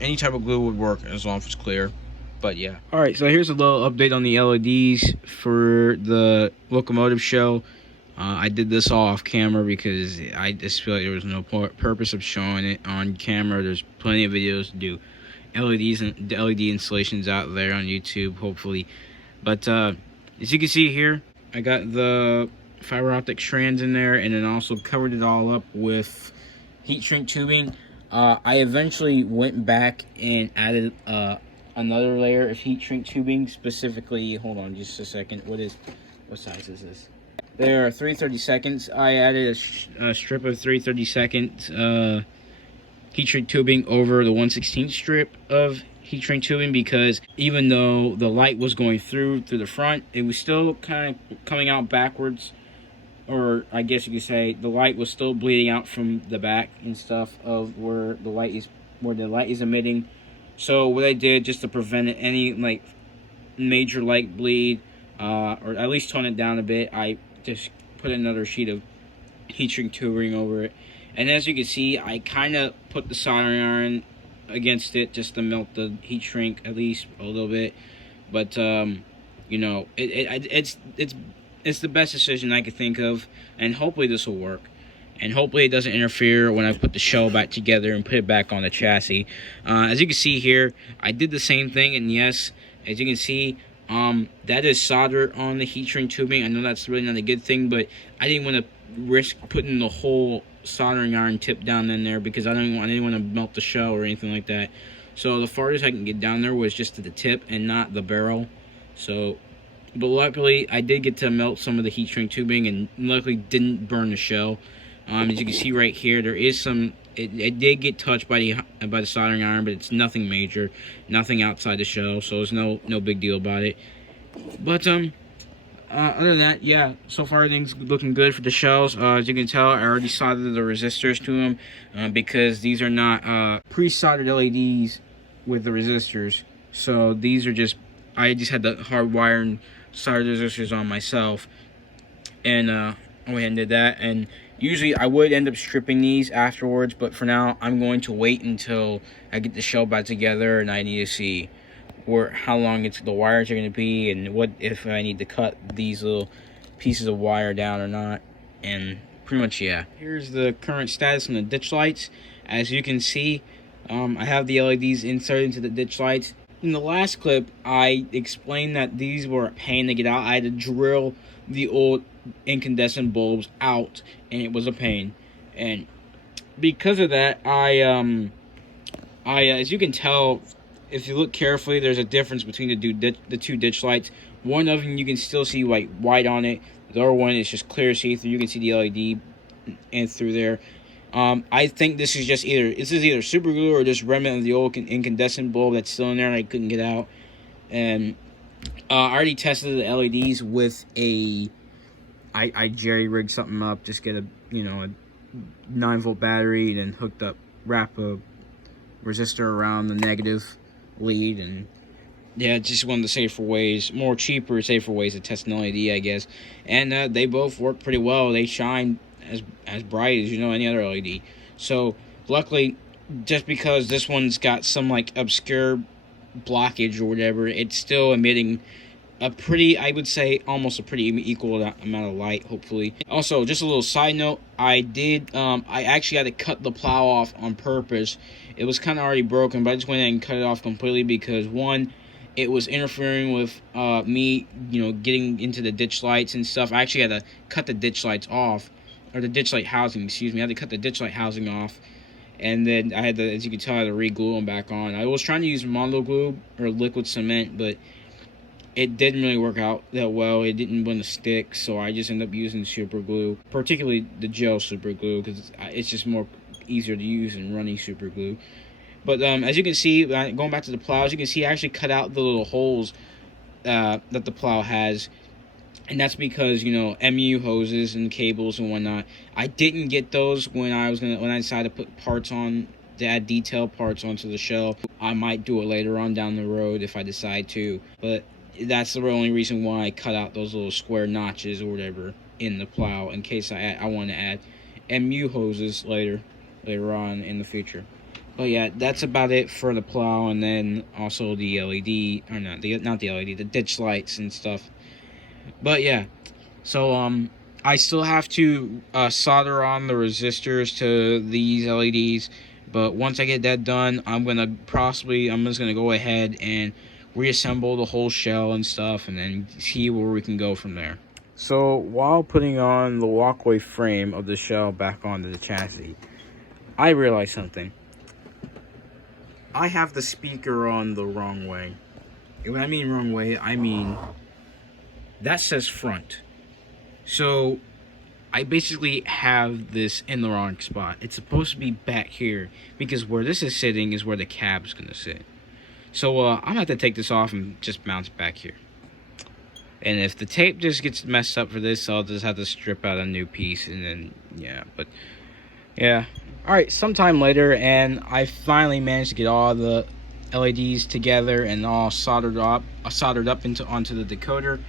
any type of glue would work as long as it's clear. But yeah. Alright, so here's a little update on the LEDs for the locomotive show. I did this all off camera because I just feel like there was no purpose of showing it on camera. There's plenty of videos to do LEDs and LED installations out there on YouTube, hopefully. But as you can see here, I got the fiber optic strands in there, and then also covered it all up with heat shrink tubing. I eventually went back and added another layer of heat shrink tubing, specifically, hold on just a second, what size is this? There are 3/32. I added a strip of 3/32 heat shrink tubing over the 1/16 strip of heat shrink tubing, because even though the light was going through the front, it was still kind of coming out backwards, or I guess you could say the light was still bleeding out from the back and stuff of where the light is emitting. So what I did, just to prevent any like major light bleed, or at least tone it down a bit, I just put another sheet of heat shrink tubing over it. And as you can see, I kind of put the soldering iron against it just to melt the heat shrink at least a little bit. But you know, it's the best decision I could think of, and hopefully this will work. And hopefully it doesn't interfere when I put the shell back together and put it back on the chassis. As you can see here, I did the same thing, and yes, as you can see, that is soldered on the heat shrink tubing. I know that's really not a good thing, but I didn't want to risk putting the whole soldering iron tip down in there, because I didn't want to melt the shell or anything like that. So the farthest I can get down there was just to the tip and not the barrel. So, but luckily I did get to melt some of the heat shrink tubing, and luckily didn't burn the shell. As you can see right here, there is some. It did get touched by the soldering iron, but it's nothing major, nothing outside the shell, so there's no big deal about it. But other than that, yeah, so far everything's looking good for the shells. As you can tell, I already soldered the resistors to them, because these are not pre-soldered LEDs with the resistors. So these are just, I just had the hard wire and soldered resistors on myself, and I went ahead and did that. And usually I would end up stripping these afterwards, but for now I'm going to wait until I get the shell back together, and I need to see how long the wires are going to be, and what if I need to cut these little pieces of wire down or not. And pretty much, yeah. Here's the current status on the ditch lights. As you can see, I have the LEDs inserted into the ditch lights. In the last clip, I explained that these were a pain to get out. I had to drill the old incandescent bulbs out, and it was a pain. And because of that, as you can tell, if you look carefully, there's a difference between the two ditch lights. One of them you can still see white on it. The other one is just clear see-through. You can see the LED and through there. I think this is either super glue or just remnant of the old incandescent bulb that's still in there and I couldn't get out. And I already tested the LEDs with I jerry-rigged something up, just get a 9-volt battery, and then wrap a resistor around the negative lead, and yeah, just one of the safer ways, cheaper, safer ways to test an LED, I guess. And they both work pretty well. They shine as bright as any other LED. So luckily, just because this one's got some obscure blockage or whatever, it's still emitting I would say almost a pretty equal amount of light, hopefully. Also, just a little side note, I actually had to cut the plow off on purpose. It was kind of already broken, but I just went ahead and cut it off completely because, one, it was interfering with me, getting into the ditch lights and stuff. I actually had to cut the ditch lights off, or the ditch light housing, excuse me. I had to cut the ditch light housing off, and then I had to, as you can tell, I had to re-glue them back on. I was trying to use mono glue or liquid cement, but it didn't really work out that well. It didn't want to stick, so I just ended up using super glue, particularly the gel super glue, because it's just easier to use than runny super glue. But as you can see, going back to the plow, as you can see, I actually cut out the little holes that the plow has, and that's because MU hoses and cables and whatnot. I didn't get those when I decided to put parts on, to add detail parts onto the shell. I might do it later on down the road if I decide to, but that's the only reason why I cut out those little square notches or whatever in the plow, in case I want to add MU hoses later on in the future. But yeah, that's about it for the plow, and then also the LED, or not the LED, the ditch lights and stuff. But yeah, so I still have to solder on the resistors to these LEDs, but once I get that done, I'm just gonna go ahead and reassemble the whole shell and stuff, and then see where we can go from there. So while putting on the walkway frame of the shell back onto the chassis, I realized something. I have the speaker on the wrong way. When I mean wrong way, I mean that says front. So I basically have this in the wrong spot. It's supposed to be back here because where this is sitting is where the cab's gonna sit. So I'm gonna have to take this off and just mount it back here. And if the tape just gets messed up for this, I'll just have to strip out a new piece and then, yeah, but yeah. Alright, sometime later, and I finally managed to get all the LEDs together and all soldered up onto the decoder.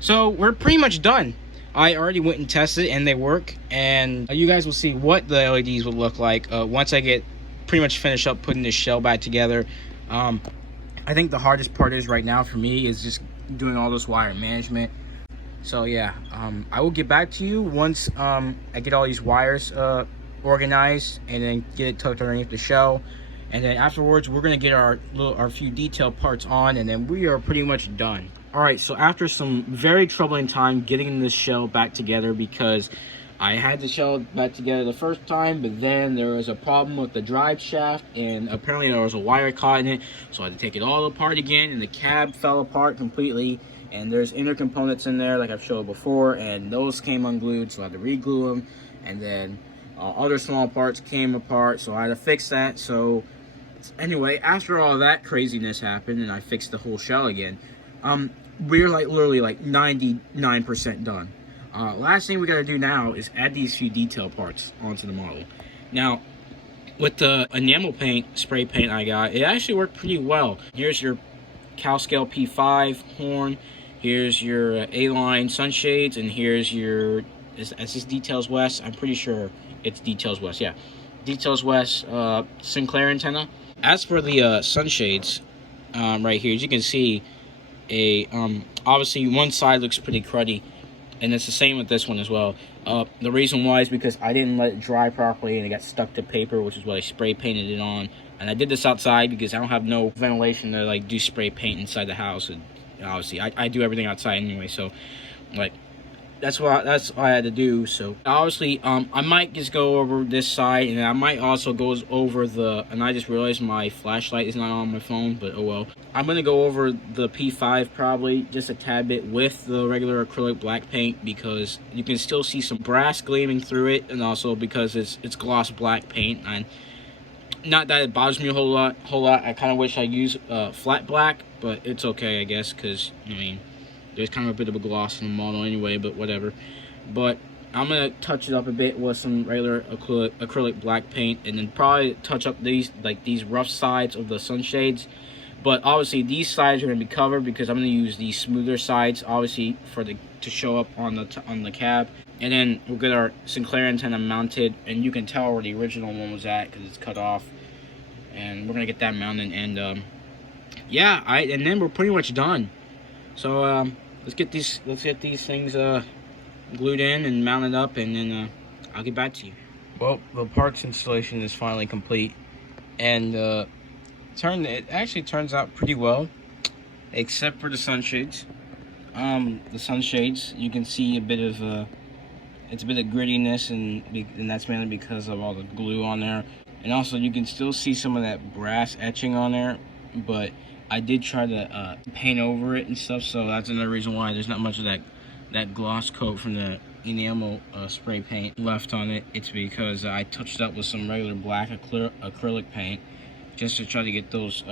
So we're pretty much done. I already went and tested and they work, and you guys will see what the LEDs will look like once I get pretty much finished up putting this shell back together. I think the hardest part is right now for me is just doing all this wire management. So yeah, I will get back to you once I get all these wires organized and then get it tucked underneath the shell. And then afterwards, we're gonna get our few detail parts on, and then we are pretty much done. All right, so after some very troubling time getting this shell back together, because I had the shell back together the first time, but then there was a problem with the drive shaft, and apparently there was a wire caught in it, so I had to take it all apart again, and the cab fell apart completely, and there's inner components in there like I've showed before, and those came unglued, so I had to re-glue them, and then other small parts came apart, so I had to fix that. So anyway, after all that craziness happened and I fixed the whole shell again, we're like literally like 99% done. Last thing we gotta do now is add these few detail parts onto the model. Now, with the enamel paint, spray paint I got, it actually worked pretty well. Here's your Calscale P5 horn, here's your A-line sunshades, and here's your, is this Details West? I'm pretty sure it's Details West, yeah. Details West Sinclair antenna. As for the sunshades, right here, as you can see, obviously one side looks pretty cruddy, and it's the same with this one as well. The reason why is because I didn't let it dry properly and it got stuck to paper, which is what I spray painted it on. And I did this outside because I don't have no ventilation to like do spray paint inside the house. And obviously I do everything outside anyway, so like that's what I had to do. So obviously I might just go over this side, and I might also go over the, and I just realized my flashlight is not on my phone, but oh well. I'm gonna go over the P5 probably just a tad bit with the regular acrylic black paint, because you can still see some brass gleaming through it, and also because it's gloss black paint. And not that it bothers me a whole lot. I kind of wish I used flat black, but it's okay I guess, because I mean there's kind of a bit of a gloss in the model anyway, but whatever. But I'm gonna touch it up a bit with some regular acrylic black paint, and then probably touch up these rough sides of the sunshades. But obviously these sides are gonna be covered because I'm gonna use these smoother sides, obviously, to show up on the cab. And then we'll get our Sinclair antenna mounted, and you can tell where the original one was at because it's cut off. And we're gonna get that mounted, and yeah, and then we're pretty much done. So let's get these things glued in and mounted up, and then I'll get back to you. Well, the parts installation is finally complete, and it actually turns out pretty well, except for the sunshades. The sunshades, you can see a bit of it's a bit of grittiness, and that's mainly because of all the glue on there. And also you can still see some of that brass etching on there, but I did try to paint over it and stuff, so that's another reason why there's not much of that gloss coat from the enamel spray paint left on it. It's because I touched it up with some regular black acrylic paint just to try to get those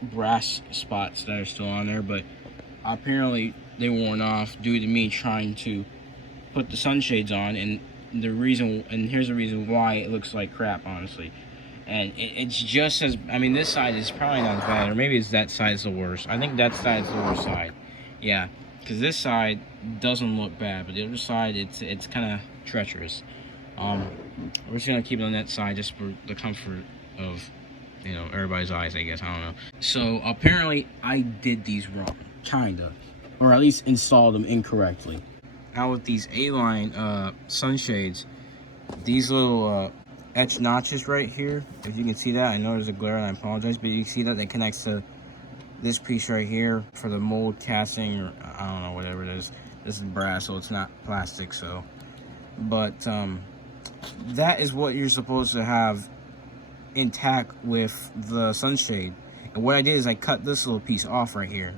brass spots that are still on there, but apparently they worn off due to me trying to put the sunshades on, and here's the reason why it looks like crap, honestly. And it's just as, I mean, this side is probably not as bad, or maybe it's that side is the worst. I think that side is the worst side. Yeah, because this side doesn't look bad, but the other side, it's kind of treacherous. We're just gonna keep it on that side just for the comfort of, you know, everybody's eyes, I guess. I don't know. So apparently I did these wrong, kinda, or at least installed them incorrectly. Now with these A-line sunshades, these little etched notches right here, if you can see that, I know there's a glare and I apologize, but you see that it connects to this piece right here for the mold casting, or I don't know, whatever it is. This is brass, so it's not plastic, so. But that is what you're supposed to have intact with the sunshade. And what I did is I cut this little piece off right here,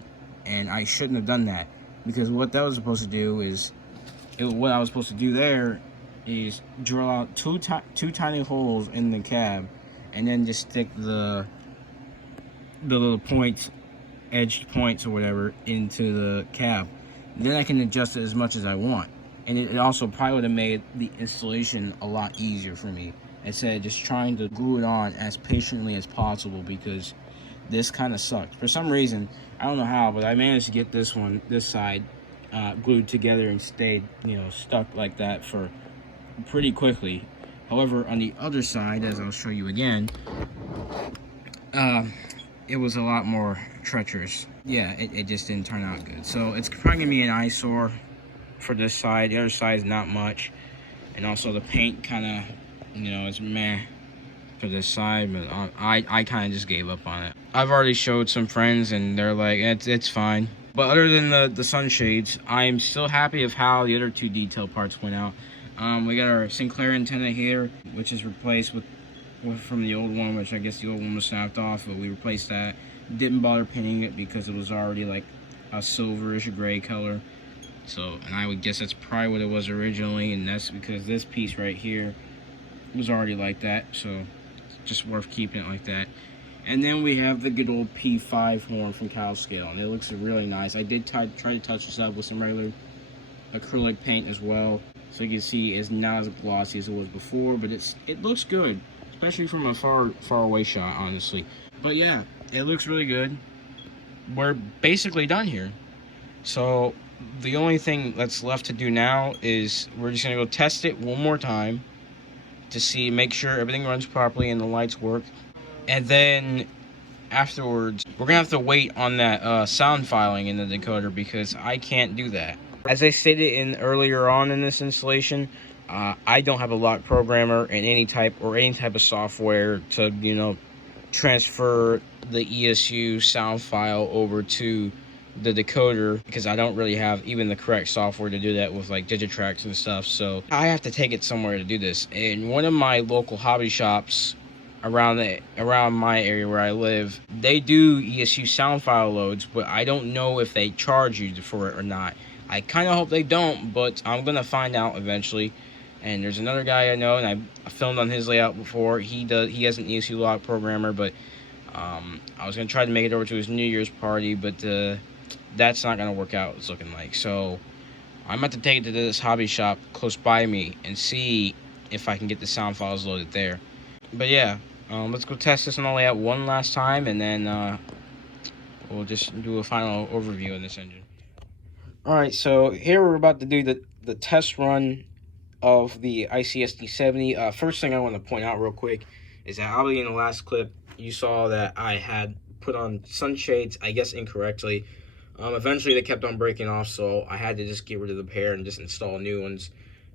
and I shouldn't have done that, because what that was supposed to do is what I was supposed to do there is drill out two tiny holes in the cab, and then just stick the little points, edged points or whatever, into the cab. Then I can adjust it as much as I want, and it also probably would have made the installation a lot easier for me instead of just trying to glue it on as patiently as possible, because this kind of sucked. For some reason, I don't know how, but I managed to get this side glued together and stayed, stuck like that for pretty quickly. However, on the other side, as I'll show you again, it was a lot more treacherous. Yeah, it just didn't turn out good. So it's probably gonna be an eyesore for this side. The other side is not much, and also the paint kind of, it's meh for this side. But I kind of just gave up on it. I've already showed some friends, and they're like, it's fine. But other than the sunshades, I'm still happy of how the other two detail parts went out. We got our Sinclair antenna here, which is replaced with from the old one, which I guess the old one was snapped off, but we replaced that. Didn't bother painting it because it was already like a silverish gray color. So, and I would guess that's probably what it was originally, and that's because this piece right here was already like that, so it's just worth keeping it like that. And then we have the good old P5 horn from Scale, and it looks really nice. I did try to touch this up with some regular acrylic paint as well, so you can see it's not as glossy as it was before, but it looks good, especially from a far away shot, honestly. But yeah, it looks really good. We're basically done here. So the only thing that's left to do now is we're just gonna go test it one more time to make sure everything runs properly and the lights work. And then afterwards, we're gonna have to wait on that sound filing in the decoder, because I can't do that. As I stated earlier on in this installation, I don't have a lock programmer and any type of software to transfer the ESU sound file over to the decoder, because I don't really have even the correct software to do that with like Digitracks and stuff. So I have to take it somewhere to do this. And one of my local hobby shops around my area where I live, they do ESU sound file loads, but I don't know if they charge you for it or not. I kind of hope they don't, but I'm gonna find out eventually. And there's another guy I know, and I filmed on his layout before. He has an ESU lock programmer, but I was gonna try to make it over to his New Year's party, but that's not gonna work out, it's looking like. So I'm about to take it to this hobby shop close by me and see if I can get the sound files loaded there. But yeah, let's go test this on the layout one last time, and then we'll just do a final overview of this engine. Alright, so here we're about to do the test run of the IC SD70. First thing I want to point out real quick is that obviously in the last clip you saw that I had put on sunshades, I guess incorrectly. Eventually they kept on breaking off, so I had to just get rid of the pair and just install new ones,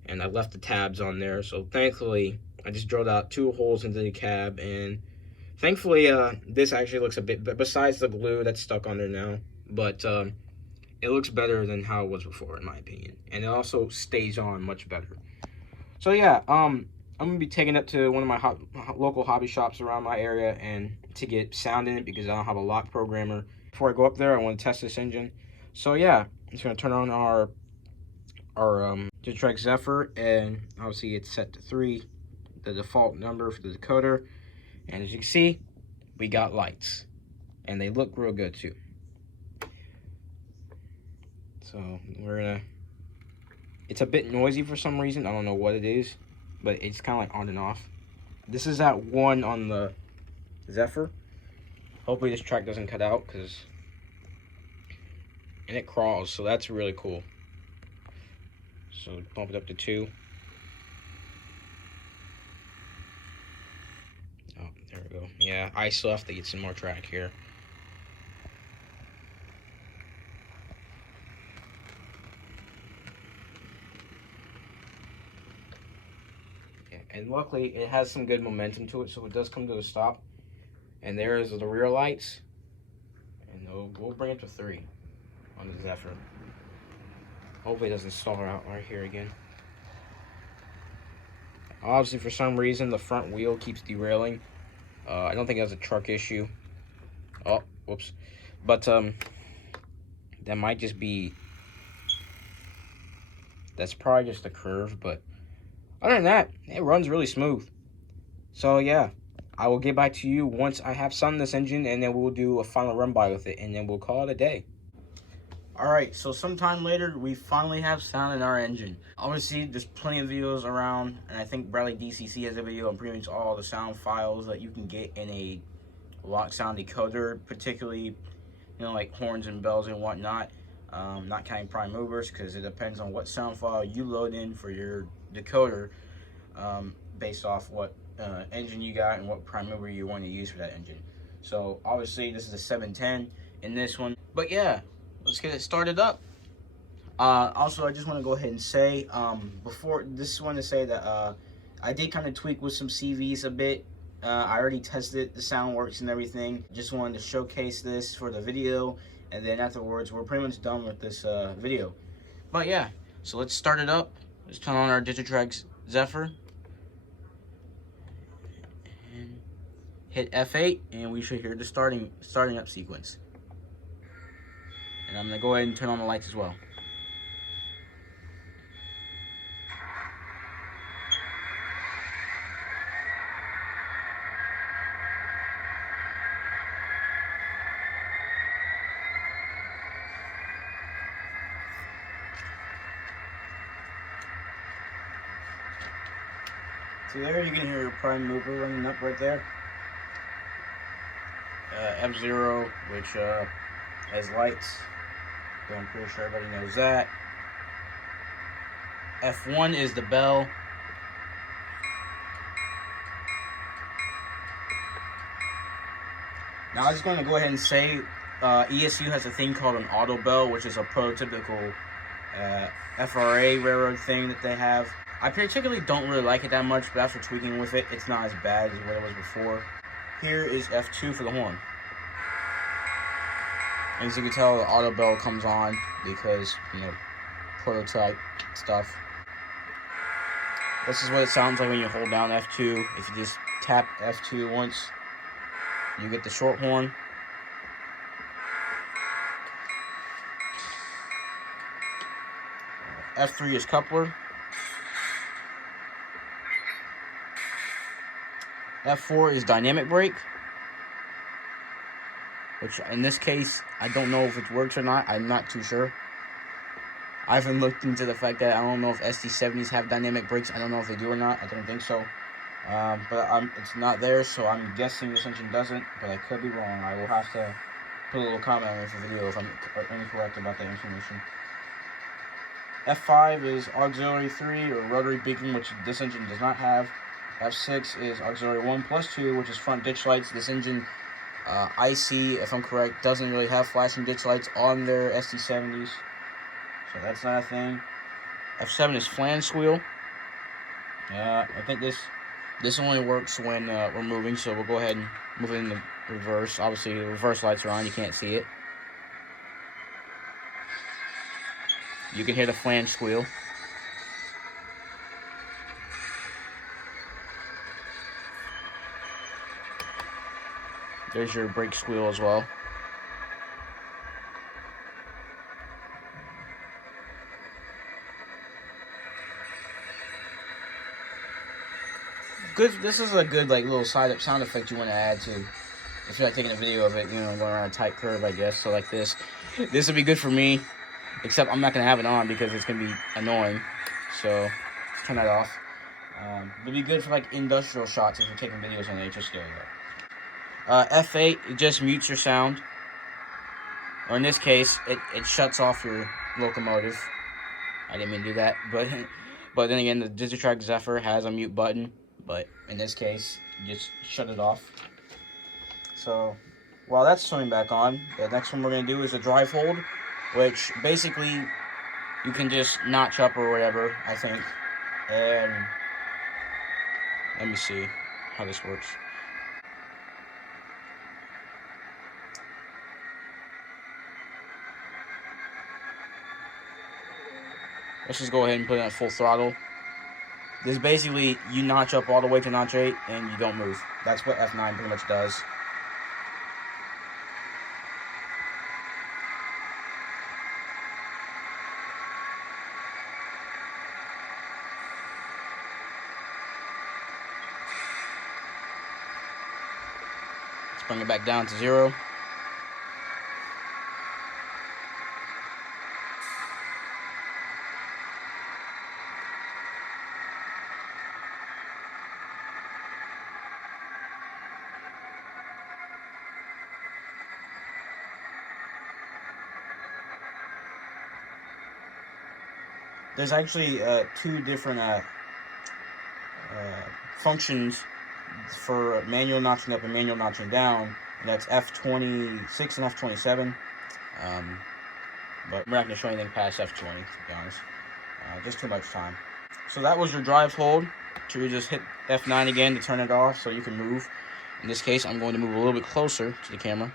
and I left the tabs on there. So thankfully I just drilled out 2 holes into the cab, and thankfully this actually looks a bit, besides the glue that's stuck on there now, but it looks better than how it was before, in my opinion, and it also stays on much better. So yeah, I'm gonna be taking it to one of my local hobby shops around my area and to get sound in it, because I don't have a lock programmer. Before I go up there, I want to test this engine. So yeah, I'm just gonna turn on our Digitrack Zephyr, and obviously it's set to 3, the default number for the decoder. And as you can see, we got lights, and they look real good too. So it's a bit noisy for some reason. I don't know what it is, but it's kind of like on and off. This is at 1 on the Zephyr. Hopefully this track doesn't cut out, and it crawls, so that's really cool. So bump it up to 2. Oh, there we go. Yeah, I still have to get some more track here. And luckily it has some good momentum to it, so it does come to a stop. And there is the rear lights, and we'll bring it to 3 on the Zephyr. Hopefully it doesn't stall out right here again. Obviously for some reason the front wheel keeps derailing. I don't think that's a truck issue. Oh, whoops. But that might just be That's probably just a curve, but other than that, it runs really smooth. So yeah, I will get back to you once I have sun in this engine, and then we'll do a final run by with it, and then we'll call it a day. Alright, so sometime later, we finally have sound in our engine. Obviously, there's plenty of videos around, and I think Bradley DCC has a video on pretty much all the sound files that you can get in a Loksound decoder, particularly, like horns and bells and whatnot. Not counting prime movers, because it depends on what sound file you load in for your decoder, based off what engine you got and what prime mover you want to use for that engine. So obviously this is a 710 in this one, but yeah, let's get it started up. Also, I just want to go ahead and say, before this, I want to say that I did kind of tweak with some CVs a bit. I already tested it, the sound works and everything. Just wanted to showcase this for the video, and then afterwards we're pretty much done with this video. But yeah, so let's start it up. Let's turn on our Digitrax Zephyr and hit F8, and we should hear the starting up sequence. And I'm gonna go ahead and turn on the lights as well. So there you can hear your prime mover running up right there. F0, which has lights, so I'm pretty sure everybody knows that. F1 is the bell. Now I'm just going to go ahead and say ESU has a thing called an auto bell, which is a prototypical FRA railroad thing that they have. I particularly don't really like it that much, but after tweaking with it, it's not as bad as what it was before. Here is F2 for the horn. And as you can tell, the auto bell comes on because, prototype stuff. This is what it sounds like when you hold down F2. If you just tap F2 once, you get the short horn. F3 is coupler. F4 is dynamic brake, which in this case, I don't know if it works or not. I'm not too sure. I haven't looked into the fact that I don't know if SD70s have dynamic brakes. I don't know if they do or not. I don't think so. But it's not there, so I'm guessing this engine doesn't, but I could be wrong. I will have to put a little comment on the video if I'm incorrect about that information. F5 is auxiliary 3 or rotary beacon, which this engine does not have. F6 is auxiliary 1+2, which is front ditch lights. This engine, IC, if I'm correct, doesn't really have flashing ditch lights on their SD70s, so that's not a thing. F7 is flange squeal. I think this only works when we're moving, so we'll go ahead and move it in the reverse. Obviously, the reverse lights are on, you can't see it. You can hear the flange squeal. There's your brake squeal as well. Good. This is a good little sound effect you want to add to, if you're taking a video of it, going around a tight curve, I guess. So like this would be good for me, except I'm not gonna have it on because it's gonna be annoying. So turn that off. It'd be good for industrial shots if you're taking videos on the HO scale. F8, it just mutes your sound, or in this case, it shuts off your locomotive. I didn't mean to do that, but then again, the Digitrax Zephyr has a mute button, but in this case, just shut it off. So while that's turning back on, the next one we're going to do is a drive hold, which basically you can just notch up or whatever, I think. And let me see how this works. Let's just go ahead and put it at full throttle. This basically, you notch up all the way to notch 8 and you don't move. That's what F9 pretty much does. Let's bring it back down to 0. There's actually 2 different functions for manual notching up and manual notching down, and that's F26 and F27. But we're not going to show anything past F20, to be honest. Just too much time. So that was your drive hold. So you just hit F9 again to turn it off so you can move. In this case, I'm going to move a little bit closer to the camera.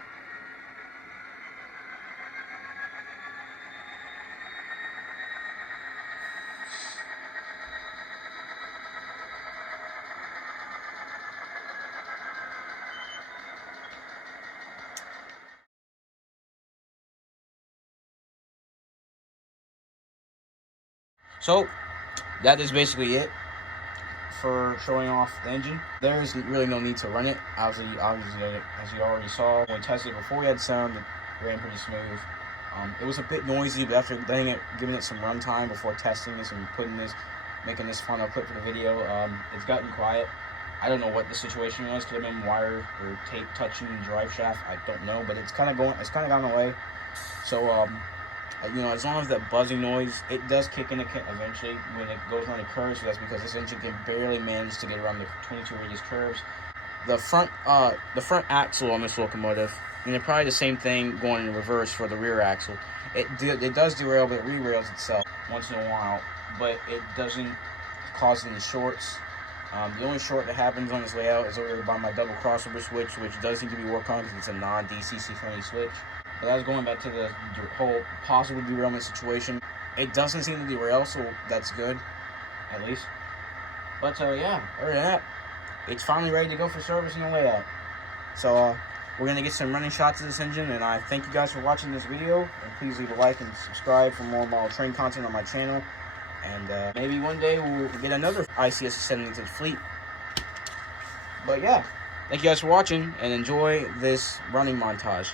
So that is basically it for showing off the engine. There is really no need to run it. Obviously, as you already saw, when we tested it before we had sound, it ran pretty smooth. It was a bit noisy, but after giving it some runtime before testing this and making this final clip for the video, it's gotten quiet. I don't know what the situation was. Could have been wire or tape touching the drive shaft. I don't know, but it's kind of gone away. So you know, as long as that buzzing noise, it does kick in eventually when it goes around the curves. So that's because this engine can barely manage to get around the 22 radius curves. The front axle on this locomotive, and they're probably the same thing going in reverse for the rear axle. It does derail, but it re-rails itself once in a while, but it doesn't cause any shorts. The only short that happens on this layout is over by my double crossover switch, which does need to be worked on because it's a non-DCC friendly switch. But that was going back to the whole possible derailment situation. It doesn't seem to derail, so that's good, at least. But yeah, other than that, it's finally ready to go for servicing and layout. So we're going to get some running shots of this engine, and I thank you guys for watching this video. And please leave a like and subscribe for more model train content on my channel. And maybe one day we'll get another IC SD70 to the fleet. But yeah, thank you guys for watching, and enjoy this running montage.